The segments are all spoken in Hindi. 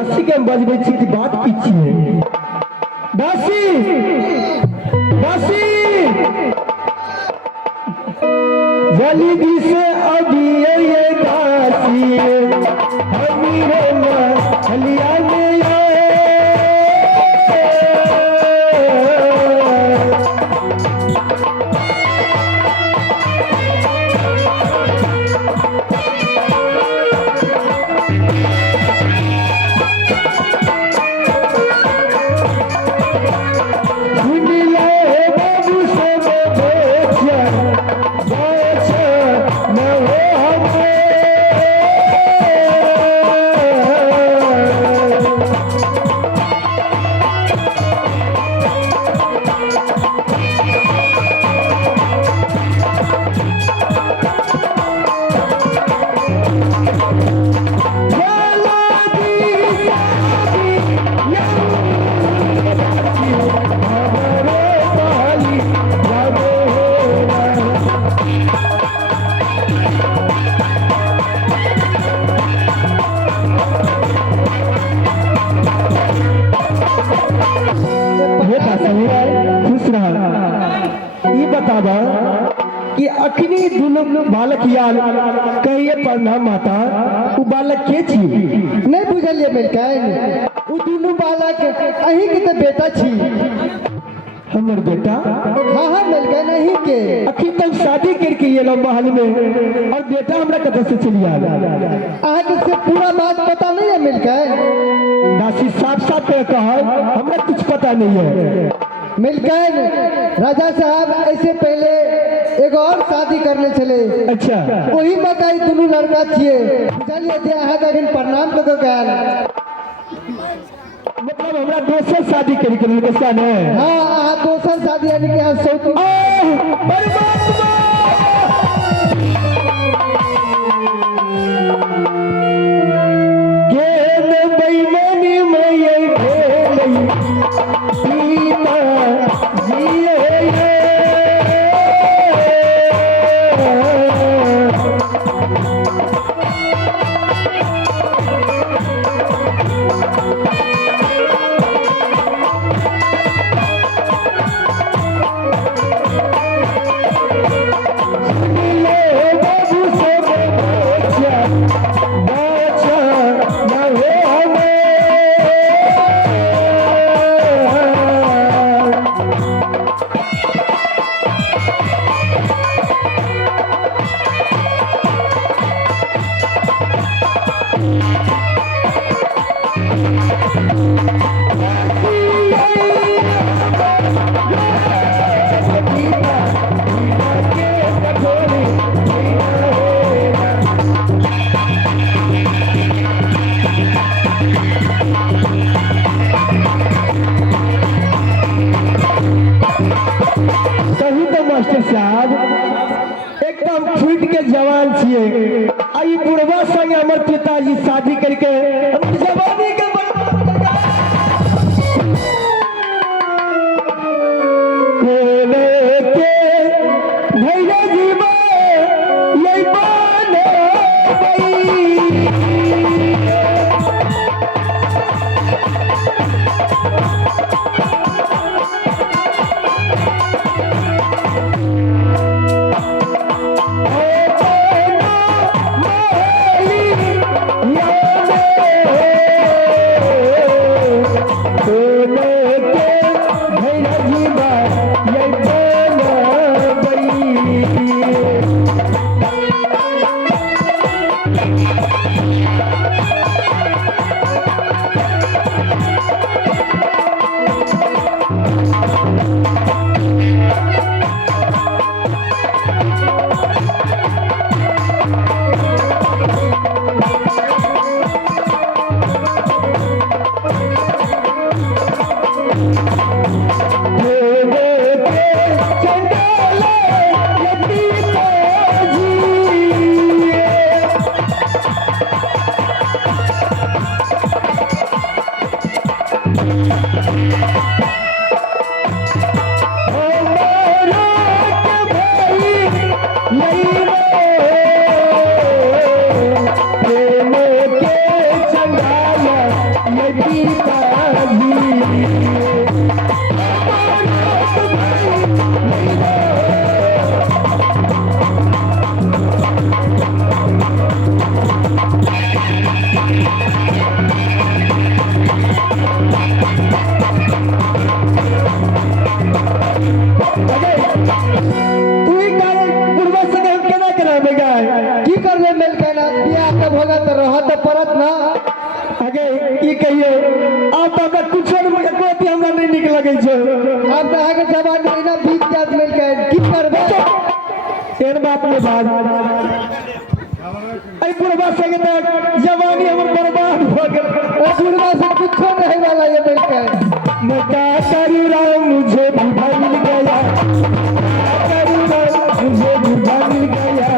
दासी के हम बजबै छी कि बात की छियै। दासी दासी जल्दी से अभी ये दासी हमीरे महलिया में आए। कि अखनी दुनू बालक याल कहिए प्रणाम माता उ बालक के छी नहीं बुझलिए मिलकन उ दुनू बालक अही के तो बेटा छी। हमर बेटा हाँ हाँ मिलकन अही के अखी तक शादी करके ये लो महल में और बेटा हमरा कत से चली आल। आहा के से पूरा बात पता नहीं है मिलकन। दासी साफ साफ कहा हमरा कुछ पता नहीं है। मिलकन राजा साहब ऐसे पहले एक और शादी करने चले। अच्छा वही बताई दोनों लड़का छिए बुझलिए जे अहाँ का दिन प्रणाम क के गल मतलब हमरा दोसर शादी करी के लड़का ने। हां अहाँ दोसर शादी यानी कि अहाँ सौती परमात्मा के बेईमानी में ये भेलई सीता जिए मास्टर साहब एकदम फूट के जवान छिए। आई बुढ़वा संग हमर पिताजी शादी करके हम जवानी के भैया जी में यही बाने है पिताजी। तू ही काहे बुढ़वा से हम केना करावेगा? की कर ले मिल के ना बियाह के भोगा तो रह तो परत ना। आगे ई कहियो अब तक कुछ कोती हमरा नहीं निक लगे छै। अब तो आगे जवान महीना बीत जात मिल के की करबे? एहन बात में बात आई बुढ़वा संगे तक जवानी हमर बर्बाद भ गेल। ओ बुढ़वा से कुछ नहीं वाला ये मिल के। मैं क्या करूं राम मुझे बुढ़ा मिल गया, क्या करूं राम मुझे बुढ़ा मिल गया।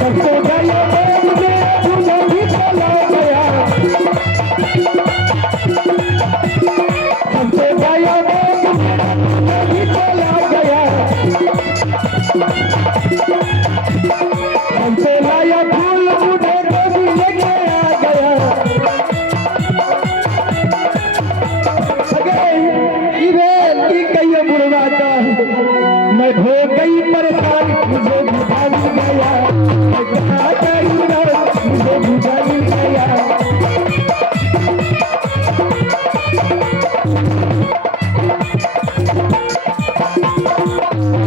सबको गया मुझे बुढ़ा भी चला गया, सबको गया बुढ़ा भी चला गया। हमसे लाया फूल मुझे तो भी लेके आ गया। की भेल? की कहियो बुढ़वा का मैं हो गई परेशान मुझे बुझा मिल गया। मैं क्या करूं ना मुझे बुझा मिल गया।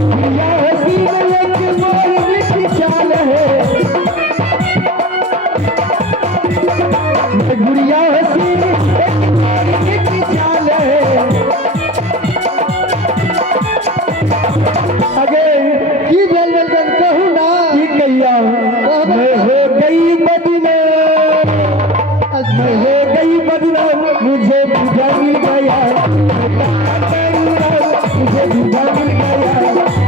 दुनिया हसीन एक मोर मिठी चाल है, मैं गुड़िया हसीन एक मोर मिठी चाल है। आगे की भेल मिल के कहू ना। की कहिया मैं हो गई बदनाम, मैं हो गई बदनाम मुझे बुझा मिल गया। मैं क्या करूं राम मुझे बुझा मिल गया।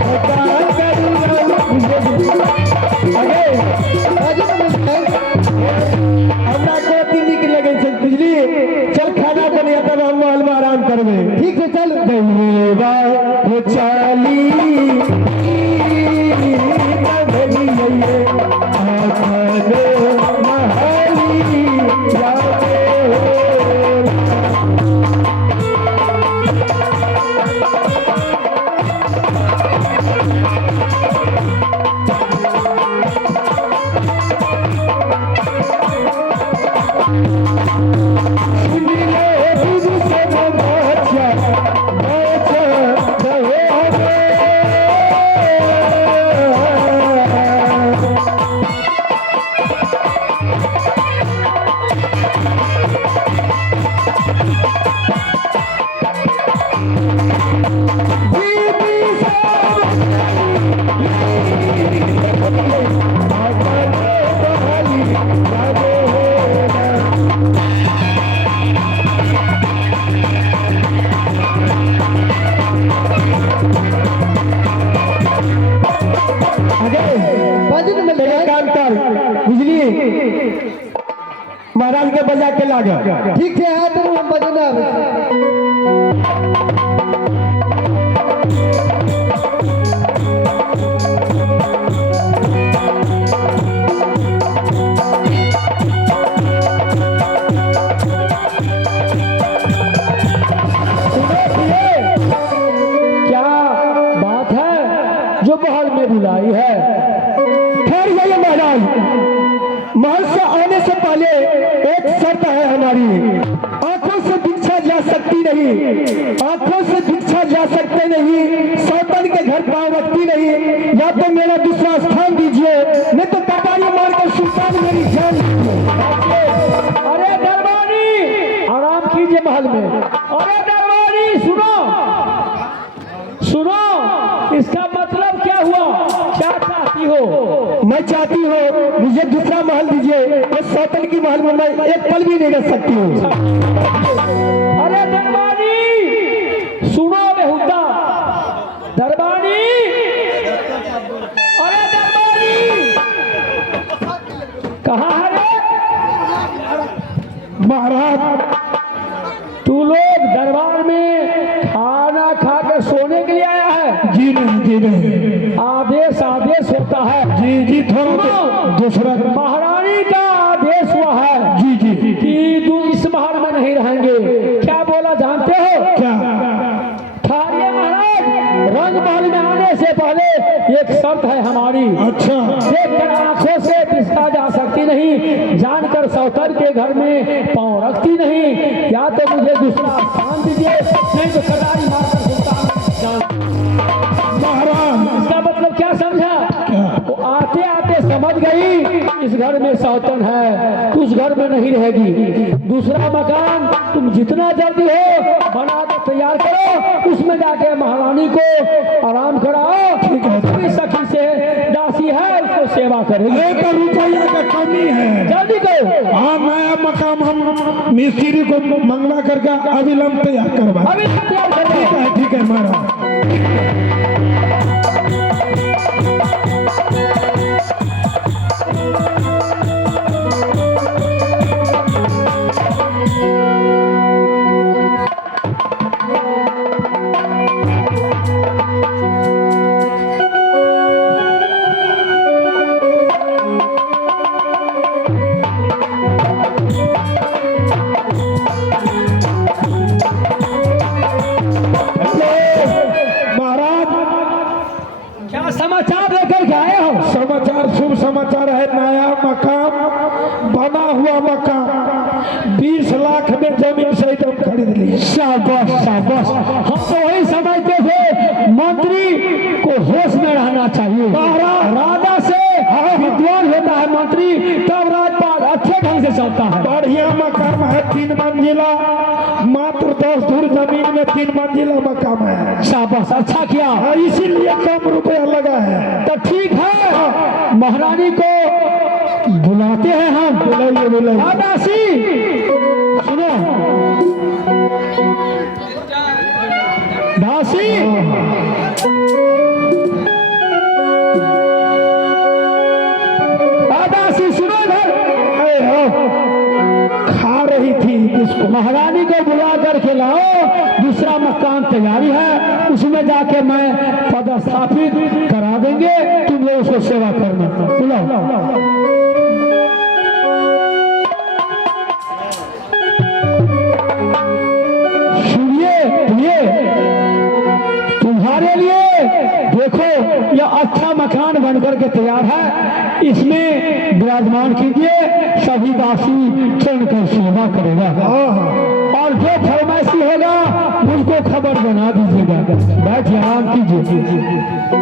मैं क्या करूं राम मुझे बुझा। आगे अजब मिल के हमरा कोती नीक लगे छै बुझली। चल खाना बनिया तब हम महल में आराम करबे। ठीक है चल। देवा हो चाली भजन मिल तेरे के काम कर बुझली। महाराज के बजा के लागे। ठीक है हाथ में हम भजन आवे। क्या बात है जो महल में बुलाई है? ठहर जाइए महाराज, महल से आने से पहले एक शर्त है हमारी। आंखों से भिक्षा जा सकती नहीं, आंखों से भिक्षा जा सकते नहीं, सौतन के घर पांव रखती नहीं। या तो मेरा दूसरा स्थान दीजिए, नहीं तो कटारी मार कर सुल्तान मेरी जान लीजिए। अरे दरबारी आराम कीजिए महल में। अरे दरबारी सुनो सुनो, इसका मतलब क्या हुआ? क्या चाहती हो? मैं चाहती हूँ मुझे दूसरा महल दीजिए। मैं सौतन की महल में मैं एक पल भी नहीं रह सकती हूँ। अरे दरबारी सुनो बेहुदा, दरबारी, अरे दरबारी कहाँ है रे? महाराज तू लोग दरबार में खाना खा कर सोने के लिए आया है? जी नहीं, जी नहीं। आदेश आदेश होता है। जी जी, थोड़ा दूसरा महारानी का आदेश हुआ है जी जी कि तुम इस महल में नहीं रहेंगे। क्या बोला जानते हो? क्या? थारिये महाराज, रंग महल में आने से पहले एक शर्त है हमारी। अच्छा, देखकर आंखों से पिसता जा सकती नहीं, जानकर सौतर के घर में पांव रखती नहीं। या तो मुझे दूसरा स्थान दीजिए, नहीं तो कटारी मारकर सुल्तान महाराज इसका मतलब क्या समझा? क्या? वो आते आते समझ गई इस घर में सौतन है, तो उस घर में नहीं रहेगी। दूसरा मकान तुम जितना जल्दी हो बना कर तैयार करो, उसमें जाके महारानी को आराम कराओ। ठीक है। अपनी सखी से दासी है, उसको सेवा करेगी। एक रुपया का कमी है। जल्दी करो। हाँ, नया मकाम हम मिस्त्री को मंगवा करके अविलंब तैयार करवा। अभी तैयार कर दो। ठीक है महाराज। क्या समाचार लेकर के आए हो? समाचार, शुभ समाचार है। नया मकाम बना हुआ मकाम 20 लाख में जमीन से एकदम खरीद ली। शाबाश शाबाश। हम तो वही समझते थे मंत्री को होश में रहना चाहिए। राजा से विद्वान होता है मंत्री, तब राजपाल अच्छे ढंग से चलता है। बढ़िया मकाम है, 3 मंजिला, मात्र 10 धूर जमीन में 3 मंजिला मकाम है। शाबाश, अच्छा किया। हाँ, इसीलिए कम रुपया लगा है। तो ठीक है, महारानी को बुलाते हैं हम। बुलाइए बुलाइए। दासी सुनो, दासी दासी सुनो इधर। अरे हो, खा रही थी इसको। महारानी को बुला कर के लाओ, दूसरा मकान तैयारी है, उसमें जाके मैं पदस्थापित करा देंगे, तुम लोग उसको सेवा करना। बुलाओ। तुम्हारे लिए देखो यह अच्छा मकान बनकर के तैयार है, इसमें विराजमान कीजिए। सभी दासी चढ़ कर सेवा करेगा और जो फरमाइशी होगा मुझको खबर बना दीजिएगा। बैठ आराम कीजिए।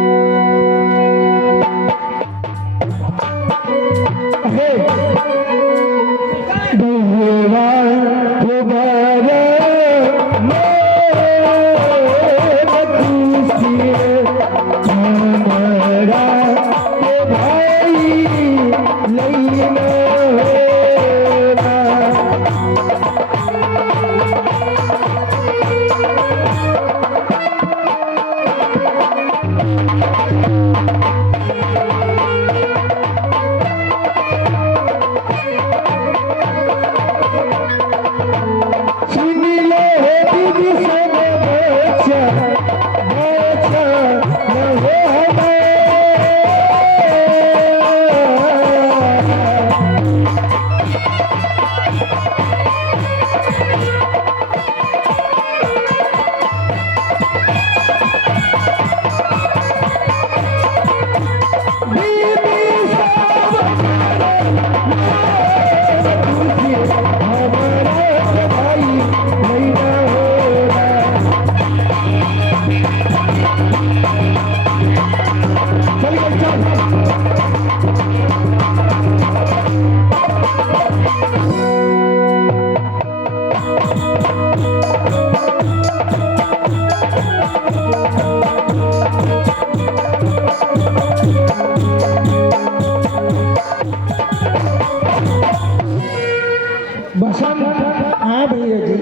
हाँ भैया जी,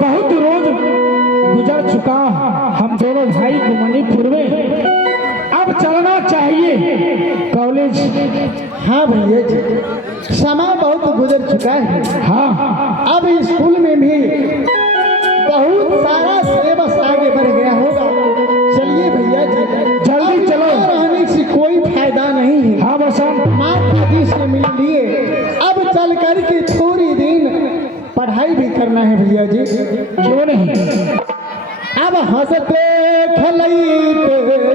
बहुत रोज गुजर चुका हम दोनों भाई गुमनीपुर में, अब चलना चाहिए कॉलेज। हाँ भैया जी, समय बहुत गुजर चुका है। हाँ, अब स्कूल में भी बहुत सारा सिलेबस आगे बढ़ गया होगा। चलिए भैया जी, जल्दी चलो। रहने की हाँ बसंत, माता जी से मिल लिए, अब चल कर के थोड़ी दिन पढ़ाई भी करना है भैया जी। क्यों नहीं? अब हंसते खलैते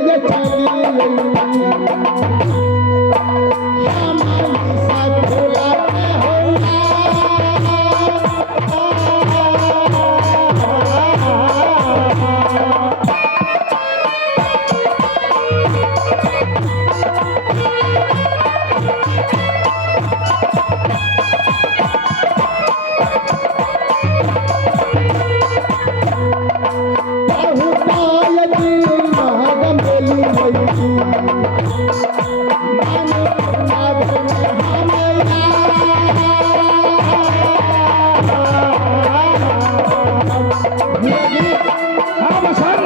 ये चली हमारी सब भुलाते हाँ बसंत,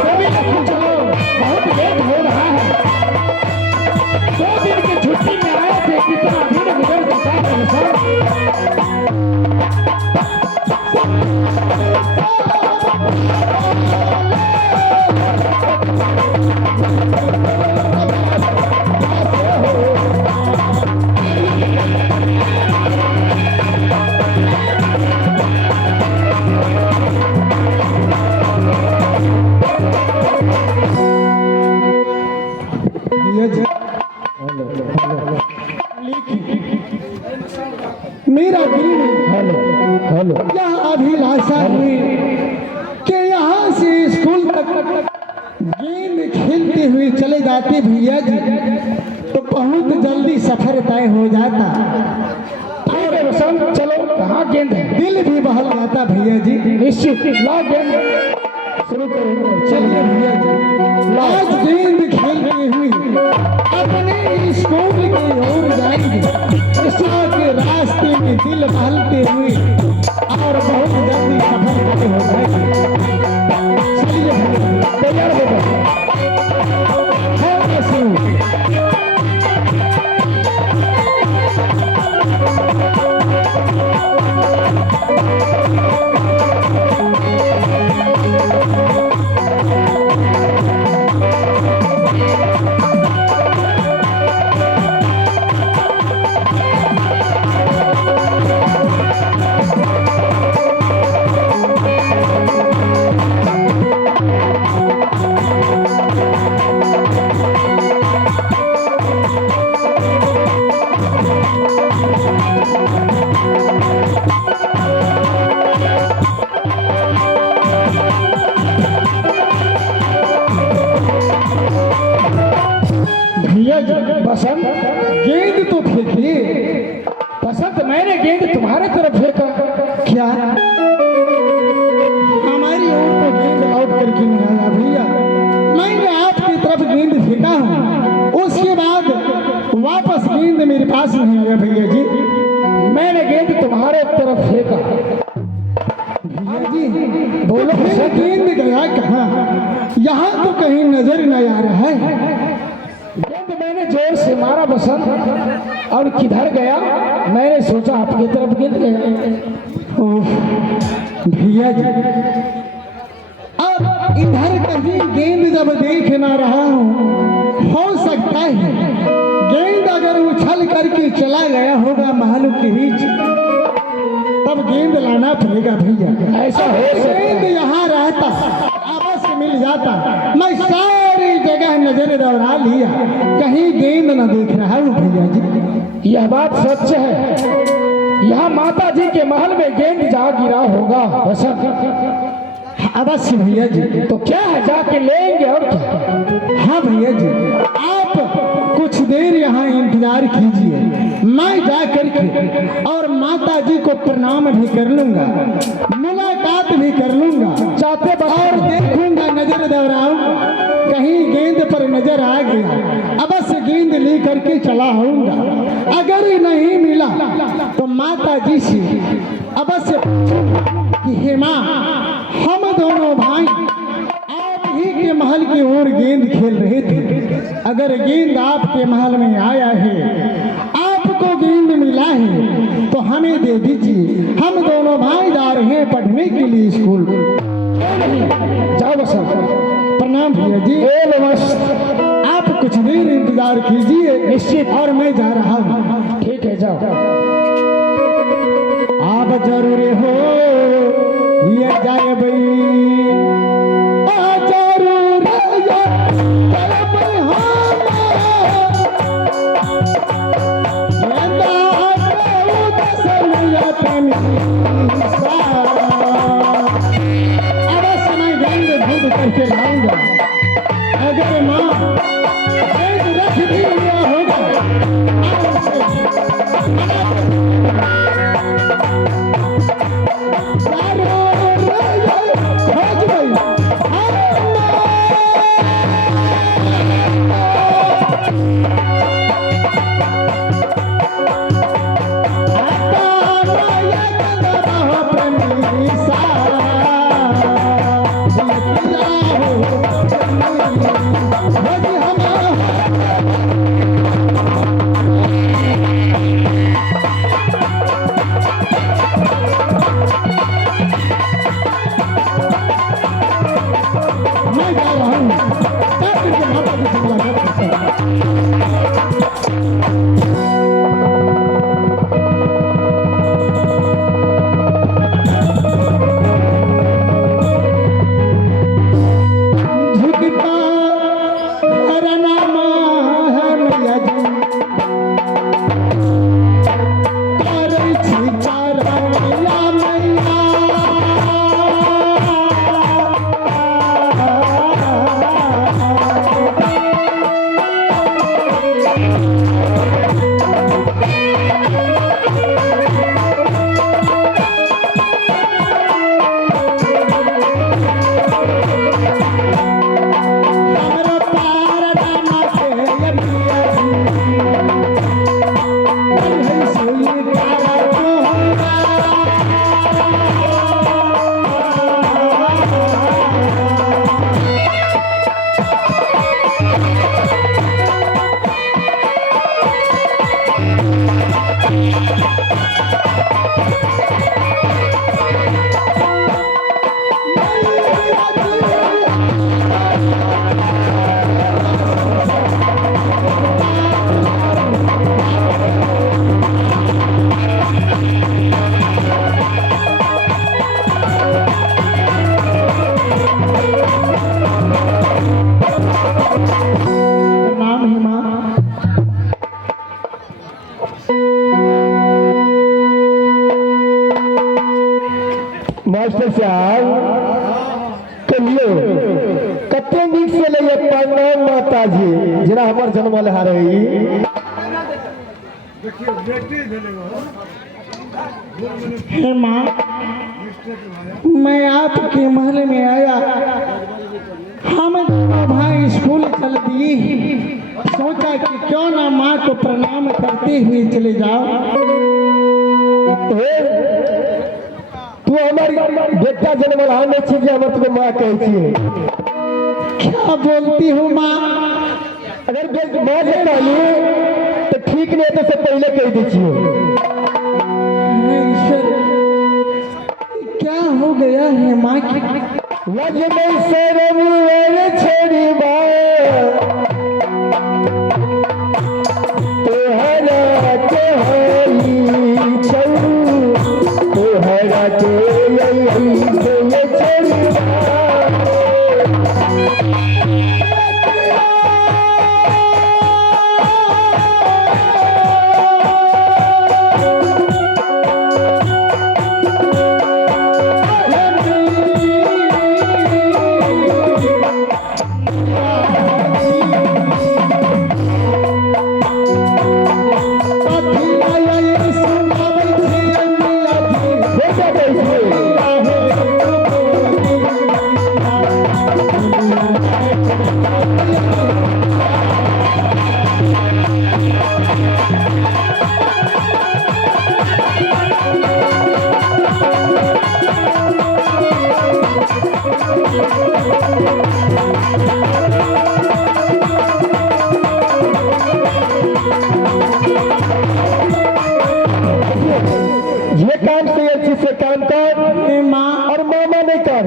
कभी नहीं चलो, बहुत लेट हो रहा है। 2 दिन की छुट्टी में आए थे, कितना दिन गुजर चुका है बसंत। भैया जी। मेरा दिल हेलो यह अभिलाषा है कि यहाँ से स्कूल तक गेंद खेलते हुए चले जाते भैया जी, तो बहुत जल्दी सफर तय हो जाता। अरे बसंत, चलो, कहाँ गेंद है? दिल भी बहल जाता भैया जी। निश्चित, ला गेंद शुरू करो। चलिए भैया जी, आज गेंद खेलते हुए अपने स्कूल की ओर जाएंगे, के रास्ते में दिल बहलते हुए और बहुत जल्दी सफर तय हो जाएगी। चलिए भैया जी, तैयार हो गए? है शुरू। भैया जी, बसंत, गेंद तो फेंकिए। बसंत, मैंने गेंद तुम्हारे तरफ फेंका। क्या हमारी ओर तो गेंद लौट करके नहीं आया भैया? मैंने आपकी तरफ गेंद फेंका हूँ, उसके बाद वापस गेंद मेरे पास नहीं आया भैया जी। मैंने गेंद तुम्हारे तरफ फेंका। भैया जी बोलो फिर बसंत। गेंद गया कहाँ? यहाँ तो कहीं नजर नहीं आ रहा है। गेंद मैंने जोर से मारा बसंत, और किधर गया? मैंने सोचा आपकी तरफ गेंद गया। ओह, भैया जी, अब इधर कहीं गेंद जब देख ना रहा हूँ, हो सकता है गेंद अगर उछल करके चला गया होगा महल के बीच, तब गेंद लाना पड़ेगा भैया। ऐसा हो सकता है। गेंद यहाँ रहता, अवश्य मिल जाता। मैं सारी जगह नजर दौड़ा लिया, कहीं गेंद न देख रहा हूँ भैया जी। यह बात सच है। यहाँ माता जी के महल में गेंद जा गिरा होगा बसंत। अवश्य भैया जी। तो क्या है, जाके लेंगे और क्या। हाँ भैया जी, आप कुछ देर यहाँ इंतजार कीजिए, मैं जा करके और माता जी को प्रणाम भी कर लूंगा, मुलाकात भी कर लूंगा, चाहते और देखूंगा, नजर दौड़ाऊंगा, कहीं गेंद पर नजर आ गया, अवश्य गेंद ले करके चला आऊंगा। अगर नहीं मिला तो माता जी से अवश्य कि हे माँ, हम दोनों भाई आप ही के महल की ओर गेंद खेल रहे थे, अगर गेंद आपके महल में आया है, आपको गेंद मिला है, तो हमें दे दीजिए। हम दोनों भाई जा रहे हैं पढ़ने के लिए स्कूल। जाओ बसंत। प्रणाम भैया जी। नमस्ते। आप कुछ देर इंतजार कीजिए निश्चित। और मैं जा रहा हूँ। ठीक है, जाओ। आप जरूर हो ये जाए बई आ जरूर ये जाए बई ये दाते उदसलिया तनी अवश्य मैं गंद धुंध करके लाऊंगा। अगर माँ गंद रख भी लिया होगा मैं जा रहा हूँ। माता जी से मुलाकात करता हूँ। झुकता हरनामा है मैया जी करे छी चारैया मैया हमरा पार डामा के अबिया जी है सोई तारा नाम है माँ। मास्टर साहब कहियो कते नीक से लइए प्रणाम माता जी जरा हमर जन्म लहा रही। हे माँ, मैं आपके महल में आया। हम दोनों भाई स्कूल चल दिए। सोचा कि क्यों ना माँ को प्रणाम करते हुए चले जाओ। तू हमारी बेटा जन्म लहा नहीं छी हमर तुके माँ कहै छी। क्या बोलती हो माँ? अगर माँ से कहली तो ठीक नहीं तो से पहले कह दी छियो। ईश्वर, क्या हो गया है माँ की? लज में शरम वाले छोड़ी बा तोहरा के होई छौ तोहरा के लई के छोड़ी ये काम से अच्छे से काम कर माँ और मामा नहीं कर।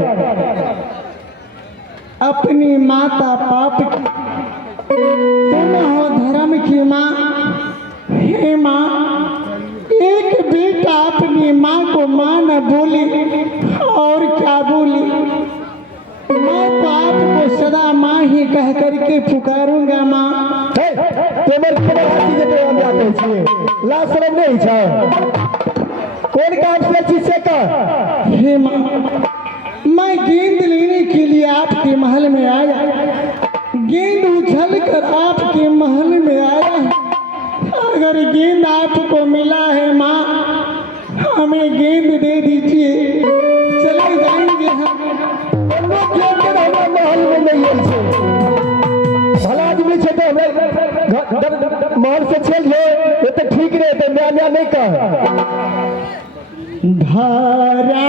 अपनी माता पाप की माँ न बोली और क्या बोली। मैं तो आपको सदा माँ ही कह करके पुकारूंगा माँ। तेमर हाथी जे तो हम जाते छिए ला शरम नहीं छ कौन काम से चीज से का। हे माँ, मैं गेंद लेने के लिए आपके महल में आया, गेंद उछल कर आपके महल में आया। अगर गेंद आपको मिला है माँ, हमें गेंद दे दीजिए, चले जाएंगे हम। लोग गेंद के हमरा महल में नहीं आइल छै भला आदमी छै तो हमें महल से चल जो ये तो ठीक रहे तो न्याय नहीं कह धारा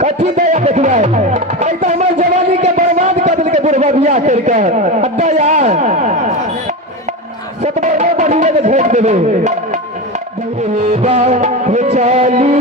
कथी दया देखबै ऐ तो हमर जवानी के बर्बाद कर देलकै बुढ़वा बियाह करके अड्डा यार सतबा बढ़ी में भेज देबे बुढ़वा हो चाली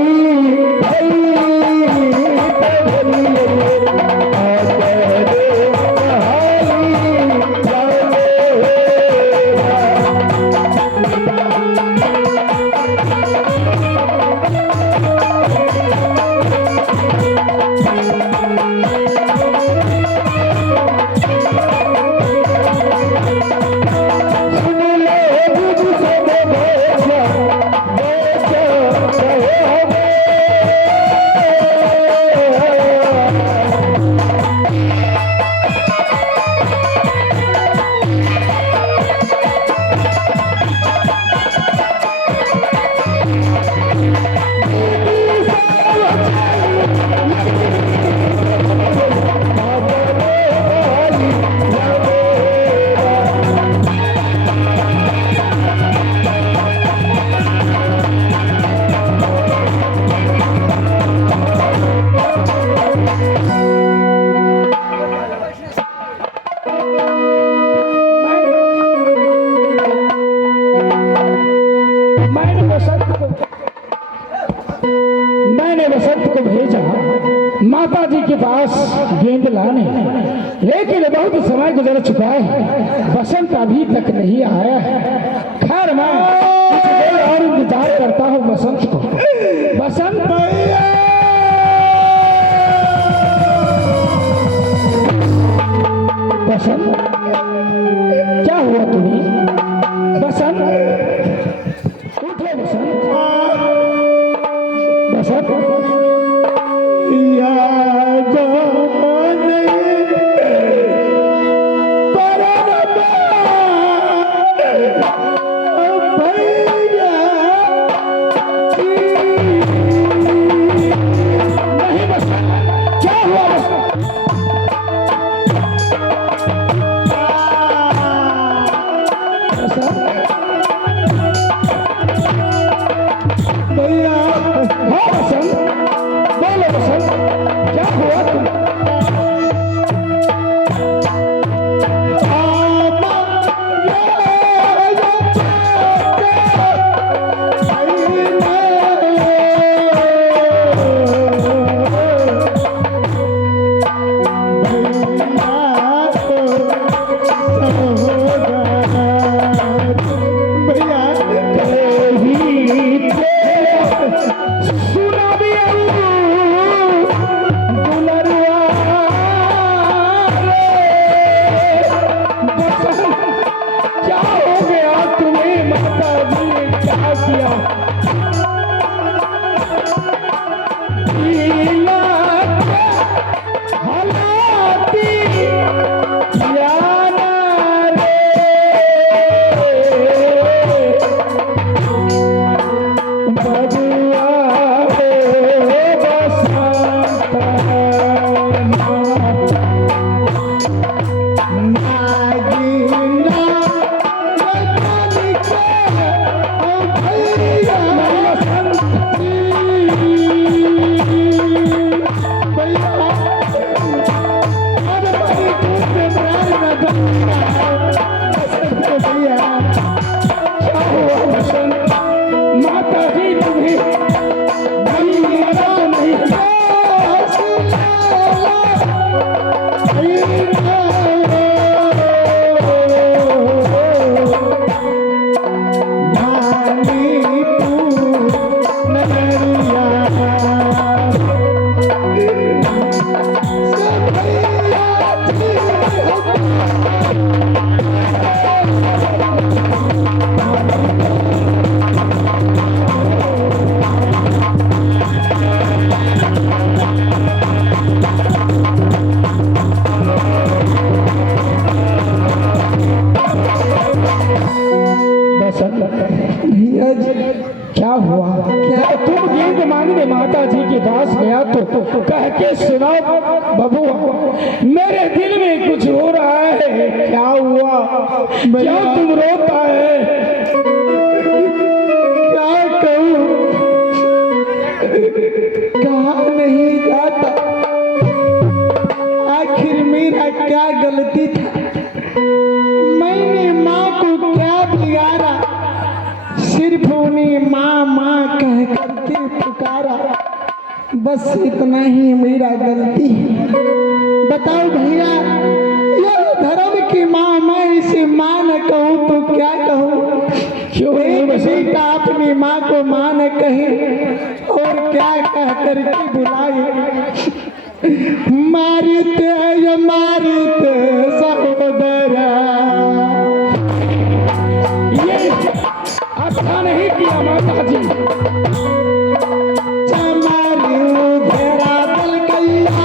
मैंने वसंत को भेजा माता जी के पास गेंद लाने, लेकिन बहुत समय गुजर चुका है, बसंत अभी तक नहीं आया है। खैर मैं कुछ देर और इंतजार करता हूँ बसंत को। बसंत बसंत क्या हुआ तुम्हें? बसंत उठो बसंत। बसंत क्या हुआ? क्या तुम गेंद मांगने माता जी के पास गया तो कह के सुनाओ बबुआ, मेरे दिल में कुछ हो रहा है। क्या हुआ? क्या तुम रोता है? क्या कहूँ, कहा नहीं जाता। मेरा क्या गलती था, मैंने माँ को क्या बिगाड़ा, सिर्फ उन्हें माँ माँ कह करके पुकारा, बस इतना ही मेरा गलती है। बताओ भैया, यह धर्म की माँ, मैं इसे माँ न कहूँ तो क्या कहूँ? क्यों एक बेटा अपनी माँ को माँ न कहे और क्या कह करके बुलाए, मारते मारते सहोदरा। ये अच्छा नहीं किया माता जी। चमारू घेरा दल गैया,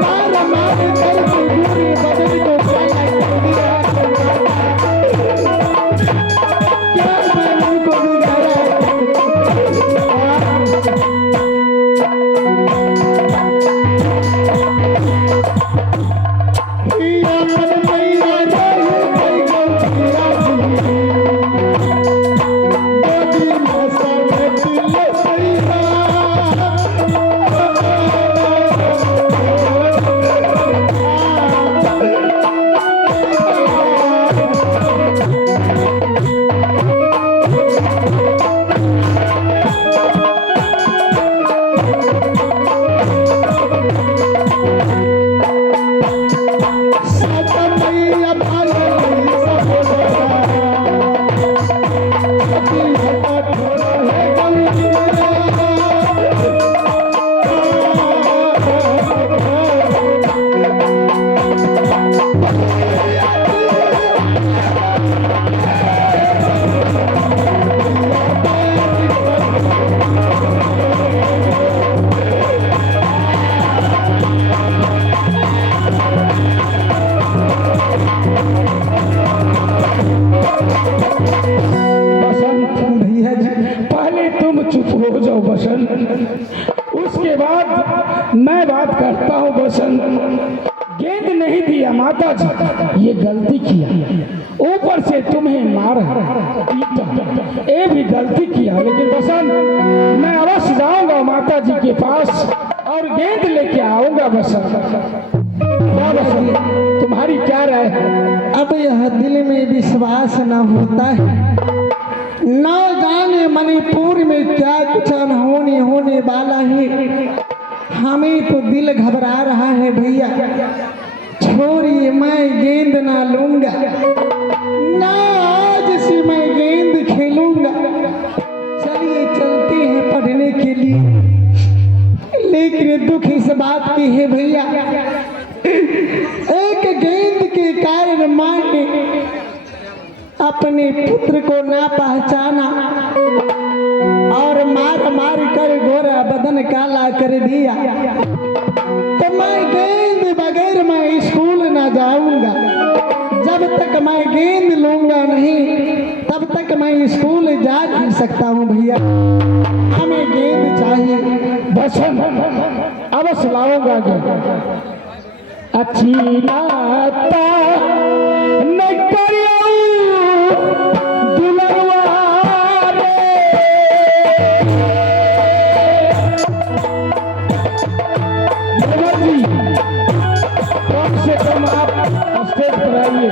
मार मार करके पूरे बदन को काला कर दिया। क्या मालूम को बिगाड़ा, या मन मैया रही गई गौरिया जी, गोदी में सब दिल सैया। सत मैया भागली सहोदरा, अति कठोर है गौरिया। बसंत, भैया जी, पहले तुम चुप हो जाओ बसंत, उसके बाद मैं बात करता हूँ बसंत। गेंद नहीं दिया माता जी, ये गलती किया, ऊपर से तुम्हें मारा पीटा, ये भी गलती किया। लेकिन बसंत, मैं अवश्य जाऊंगा माता जी के पास और गेंद लेके आऊंगा बसंत। क्या बसंत, तुम्हारी क्या राय है? अब यह दिल में विश्वास न होता है, न जाने मणिपुर में क्या कुछ अनहोनी होने वाला है। हमें तो दिल घबरा रहा है भैया। छोड़िए, मैं गेंद ना लूंगा, ना आज से मैं गेंद खेलूंगा। चलिए चलते हैं पढ़ने के लिए। लेकिन दुख इस बात की है भैया, एक गेंद के कारण माँ ने अपने पुत्र को ना पहचाना और मार मार कर गोरा बदन काला कर दिया। तो मैं गेंद बगैर मैं स्कूल ना जाऊंगा। जब तक मैं गेंद लूंगा नहीं, तब तक मैं स्कूल जा नहीं सकता हूँ भैया। हमें गेंद चाहिए। बसंत, अवश्य लाऊंगा गेंद। अच्छी नाता न करियो दुलरवा रे, निर्मल जी, कम से कम आप स्टेज पर आइए।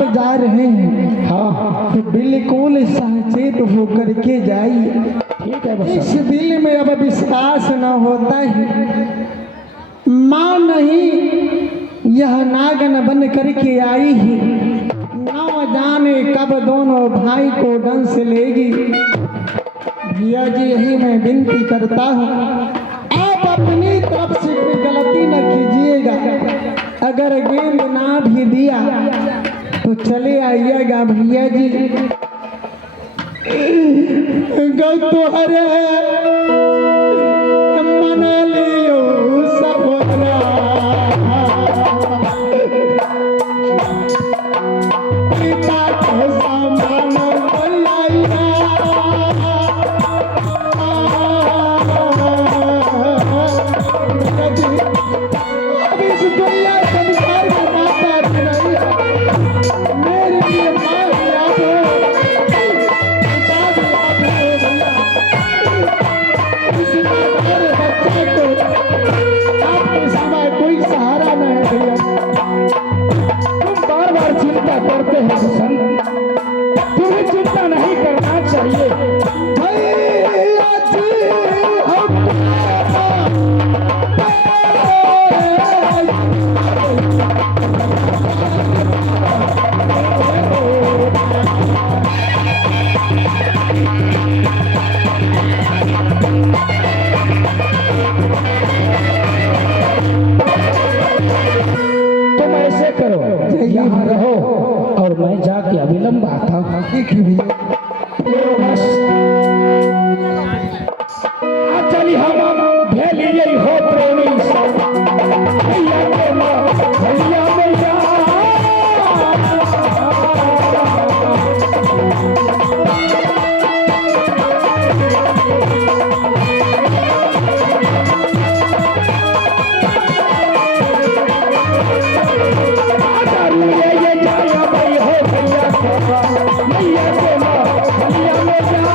आप जा रहे हैं हाँ तो बिल्कुल सचेत होकर के जाइए। ठीक है इस बस। दिल में अब विश्वास न होता है, माँ नहीं यह नागन बन करके आई है, न जाने कब दोनों भाई को डंस लेगी। भैया जी यही मैं विनती करता हूँ, आप अपनी तरफ से कोई गलती न कीजिएगा। अगर गेंद ना भी दिया तो चले आइएगा भैया जी। तोहरे मन लियो सपना पिता के समान भैया। अब इस दुनिया संसार में माता भी नहीं है, मेरे लिए माँ भी आप हो, पिता भी आप हो भैया। इस मातारे बच्चे को आपके सिवाय कोई सहारा नहीं है भैया। तुम बार बार चिंता करते हो बसंत, तुम्हें चिंता नहीं करना चाहिए। भैया जी हम तुम ऐसे करो, यहाँ रहो और मैं जाके अविलंब आता हूँ। ठीक है भैया। बस चली हम भेलिए हो प्रेमी भैया के माँ भैया मैया। ये जाया भाई हो भैया के माँ भैया के माँ भैया मैया।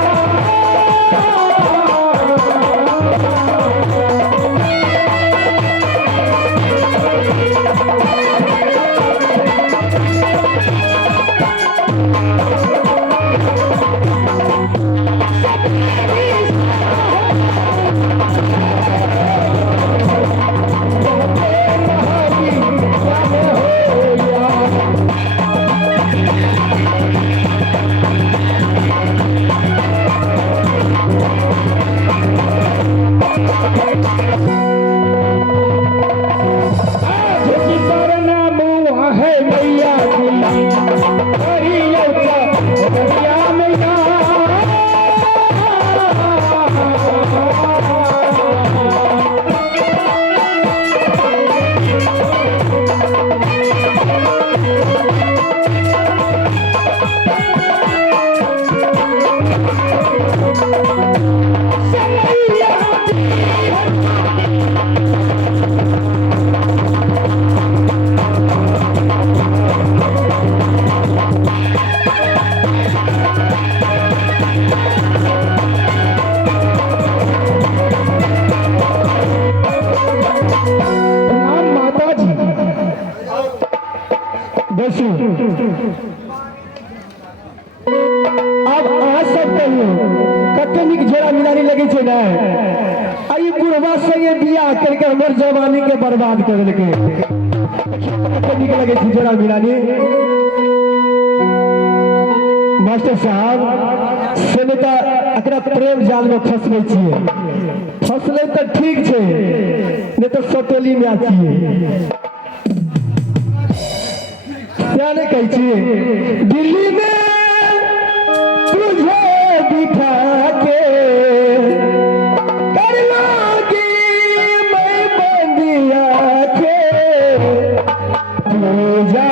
बसु अब आ सकते हो कतनिक जोड़ा मिलाने लगे छे ना आई बुढ़वा से ये बियाह करके हमर जवानी के बर्बाद कर देलके कतनिक लगे छे जोड़ा मिलाने। मास्टर साहब से नेता एकरा प्रेम जाल में फंसले छिए, फंसले तो ठीक छे नहीं तो सटोली में आछिए। क्या नहीं कही छिए दिल्ली में तुझे बिठा के कर लोगी मैं बंदिया के पूजा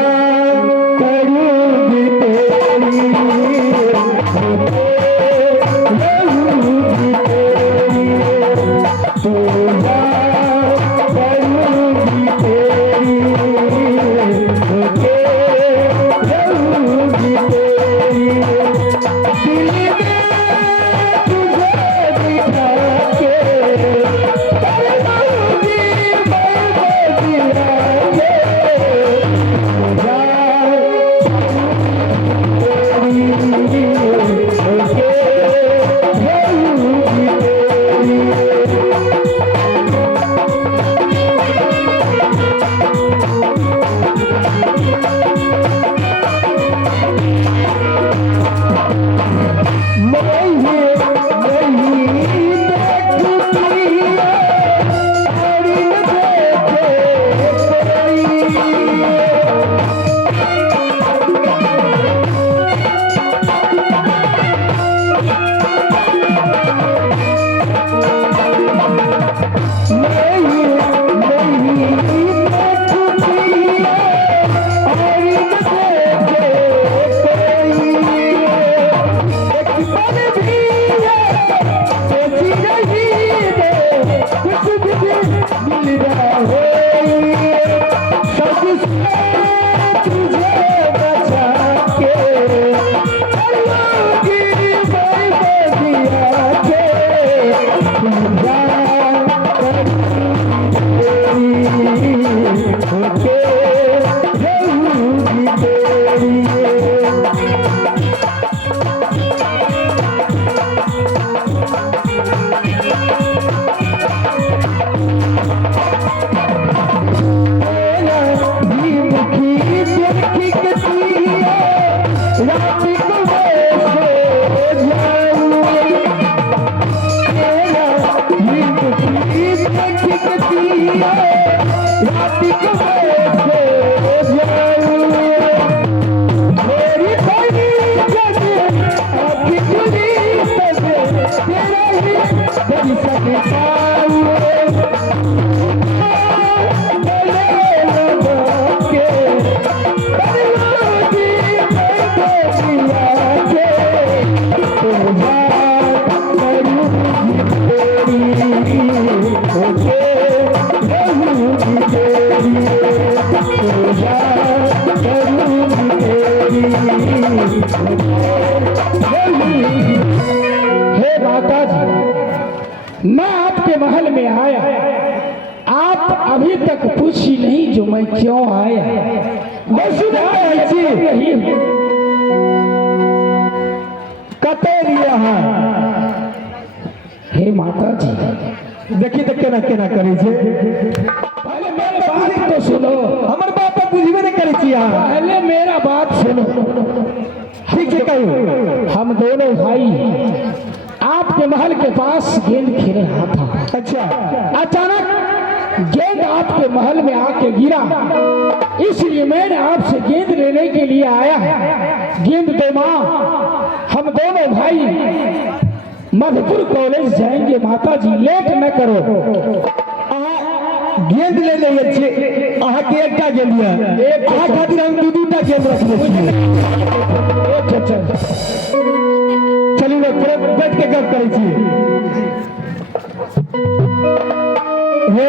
करूंगी तेरी रहूंगी तेरी पूजा करूंगी तेरी रहूंगी तेरी दिल में हे माता जी, मैं आपके महल में आया, आप अभी तक पूछी नहीं जो मैं क्यों आया। बस यही कते लिया है हे माता जी, देखी तो केना केना करी छे। पहले मेरे बात तो सुनो। हमर बात तो बुझबे नहीं करी छी अहाँ। पहले मेरा बात सुनो। ठीक है कहियो। हम दोनों भाई आपके महल के पास गेंद खेल रहा था। अच्छा, अचानक गेंद आपके महल में आके गिरा, इसलिए मैंने आपसे गेंद लेने के लिए आया है। गेंद दो माँ, हम दोनों भाई मधुपुर कॉलेज जाएंगे। माता जी लेट न करो। गेंद ले ले छे। अहाँ के एकटा गेंद है, अहाँ खातिर हम दू दूटा गेंद रखले छी। चलू ना, तुरंत बैठ के गप करै छी। हे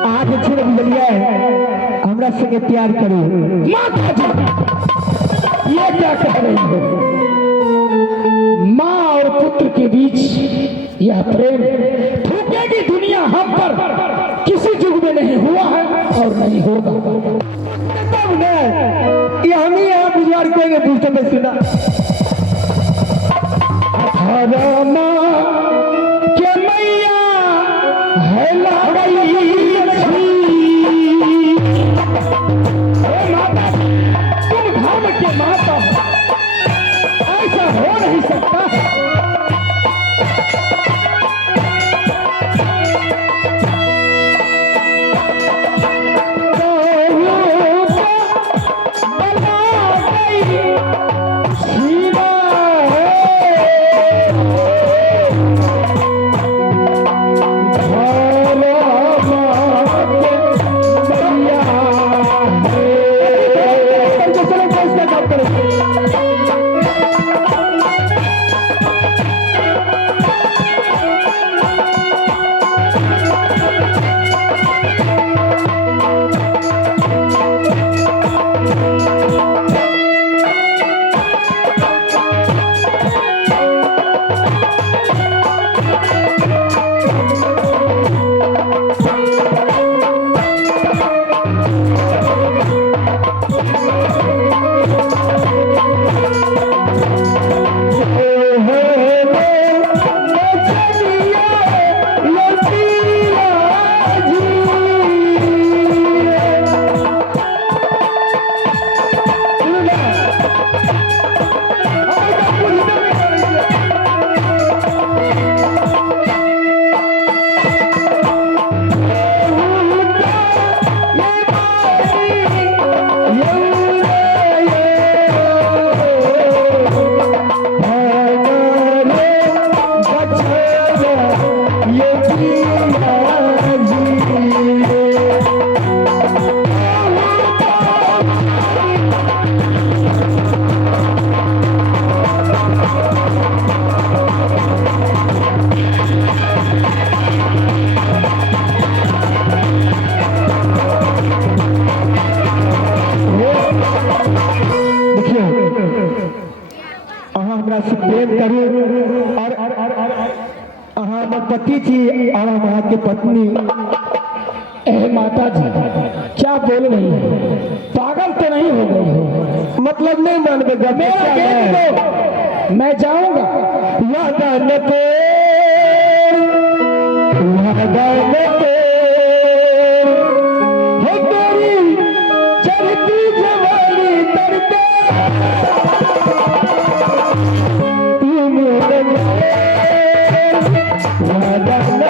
अहाँ के छोड़ बुझलिए, हमरा संगे प्यार करू। माता जी ये क्या कह रही हो? माँ और पुत्र के बीच यह प्रेम थूकेगी दुनिया हम पर किसी युग में नहीं हुआ है और नहीं होगा। तब ने ये हम ही यहाँ गुजार करेंगे। पूछते में सुना रामा के मैया है लागई छी। हे माता, तुम धर्म के माता, ऐसा हो नहीं सकता। प्रेम करू और अहाँ हमर पति छी और हम अहाँ के पत्नी। ए माता जी क्या बोल रही है? पागल तो नहीं हो गई हो? मतलब नहीं मानबे गप। मेरा गेंद दो, मैं जाऊंगा। वादा न वादा न हो तेरी चढ़ती जवानी तरते तू मेरे वादा न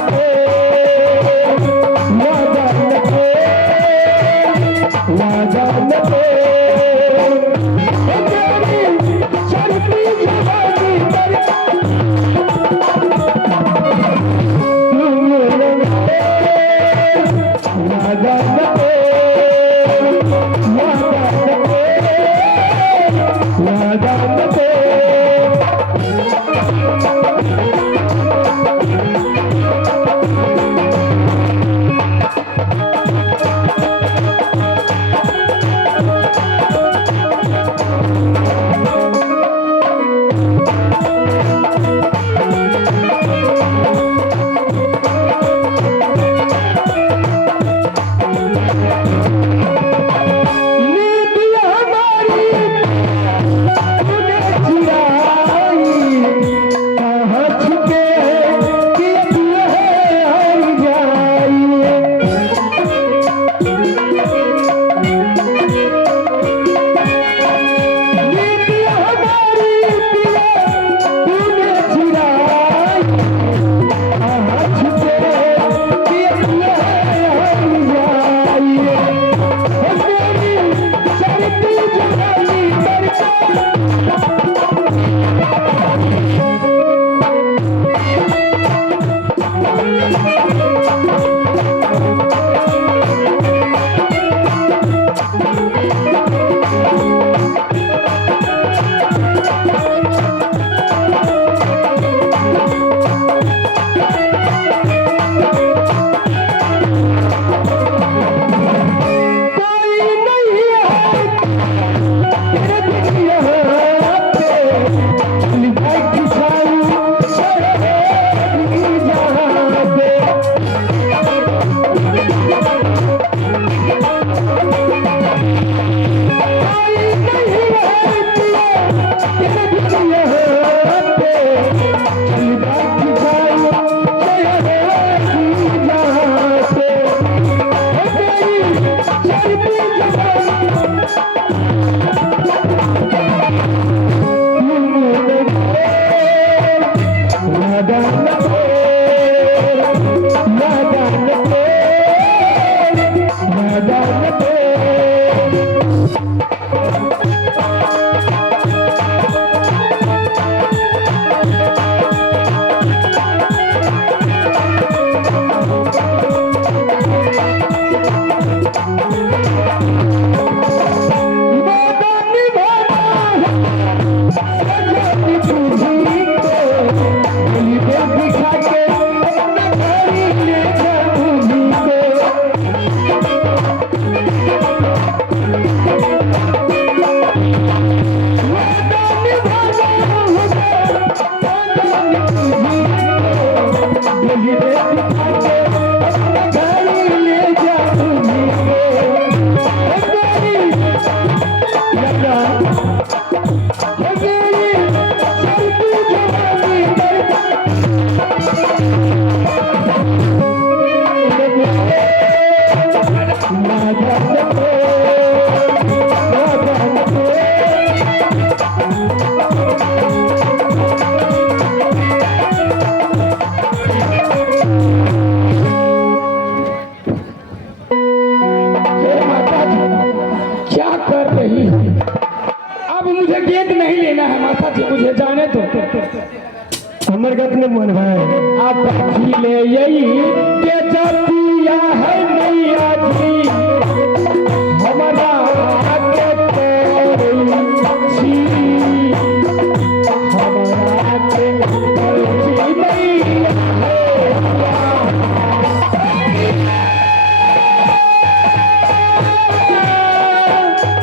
हमर गत में मोहन भाई अब ले यही के जतिया है मैया जी हमारा के तोरी छी हमारा के तोरी मैया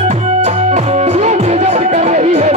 क्यों बेइज्जत कर रही है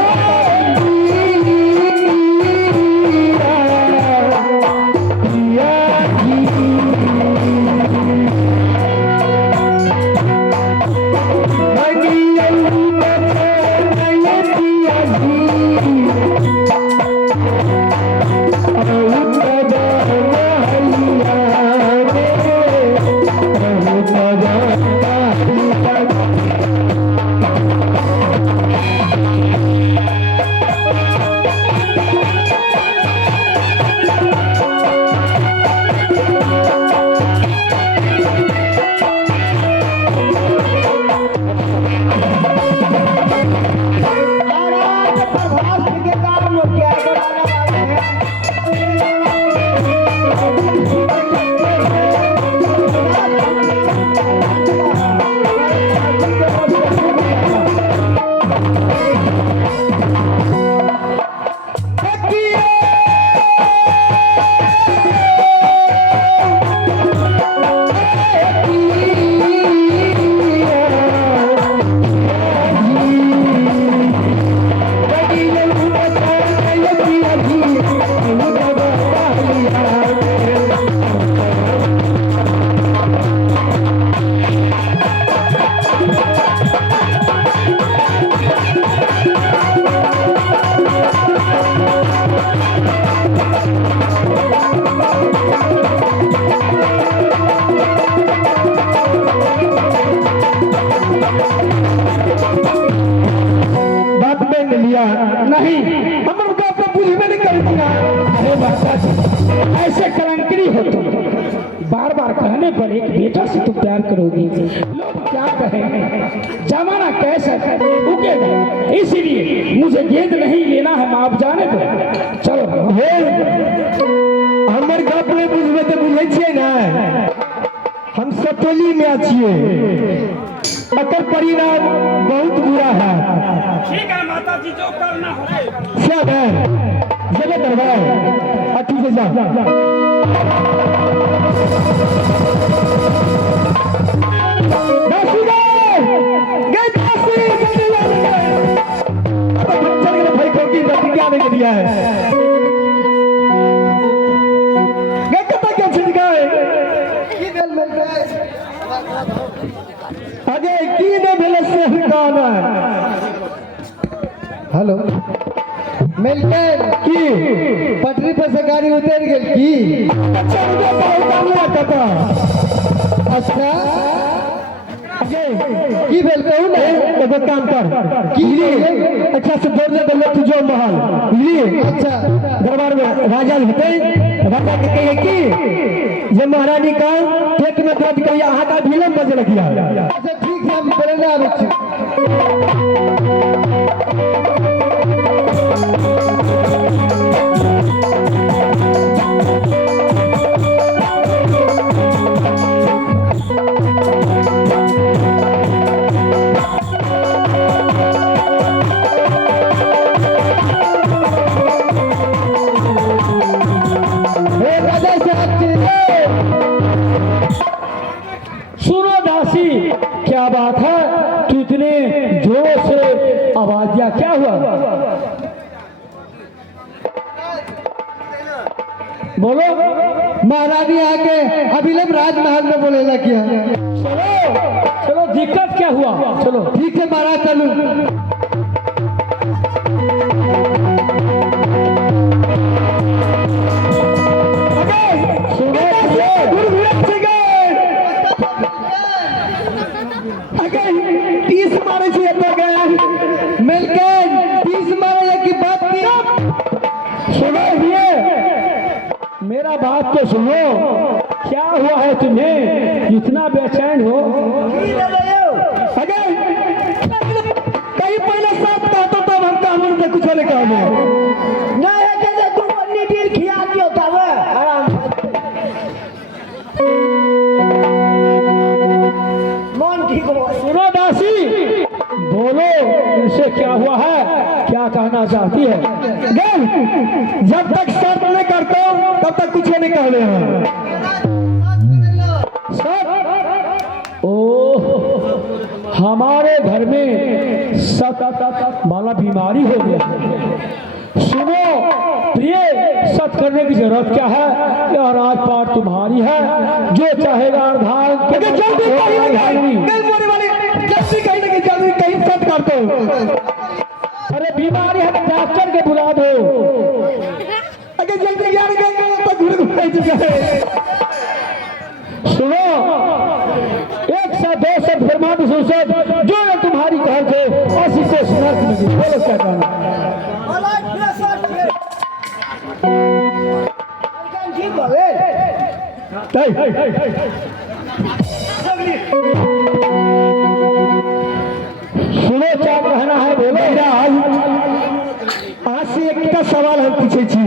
नहीं हमर गत में बुझ में नहीं कर दिया। अरे बाबा जी ऐसे कलंकरी हो तुम बार बार कहने पर एक बेटा से तुम प्यार करोगी लोग क्या कहेंगे जमाना कैसा है रुकेगा इसीलिए मुझे गेंद नहीं लेना है आप जाने दो चलो हमर सब में बुझबे तो बुझे छिए ना हम सतोली में छिए अकर परिणाम बहुत बुरा है। ठीक है माता जी जो करना हो सब है जगह दरबार अठी से जा दासी गए दासी अब चल गए भाई को की प्रतिज्ञा नहीं दिया है गए कब क्या छिड़ गए अगे की ने भेले से गाना हेलो मिलकर की पटरी पर से गाड़ी उतर गई की अच्छा मुझे बहुत काम लगा था अच्छा अगे की भेल कहू ना एगो काम कर की अच्छा से दौड़ ले दौड़ तुझो महल बुझली अच्छा दरबार में राजा होते राजा के कहे कि ये महारानी का पेट में दर्द कर यहाँ का विलम्ब बज लगिया अच्छा ठीक है हम बोलने आवे छी हे राजा साहब जी सुनो दासी क्या बात है तू इतने जोर से आवाज दिया क्या हुआ बोलो महारानी आके अभिलम राजमहल में बोले लगी है चलो चलो दिक्कत क्या हुआ चलो ठीक है महाराज चलू सुनो तीस मारे से गया मिलकर 20 मारे की बात की सुनो ये मेरा बात तो सुनो क्या हुआ है तुम्हें इतना बेचैन हो अगर कहीं पहले साथ कहता तब हम कानून से कुछ नहीं कहने सुनो दासी बोलो इनसे क्या हुआ है क्या कहना चाहती है गल जब तक शर्त नहीं करते हो तब तक कुछ नहीं कहने हैं सर ओ हमारे घर में सत वाला बीमारी हो गया सुनो प्रिय सत करने की जरूरत क्या है यह राजपाट तुम्हारी है जो चाहेगा धारण जल्दी कहीं सत कर दो अरे बीमारी है डॉक्टर के बुला दो अगर जल्दी यार तो सुनो 1 से 2 से फरमान सुसद जो है तुम्हारी कहल से 80 से नर्क में भी बोलो क्या कहना सुनो क्या कहना है बोलो आज से एक का सवाल हम पूछे छे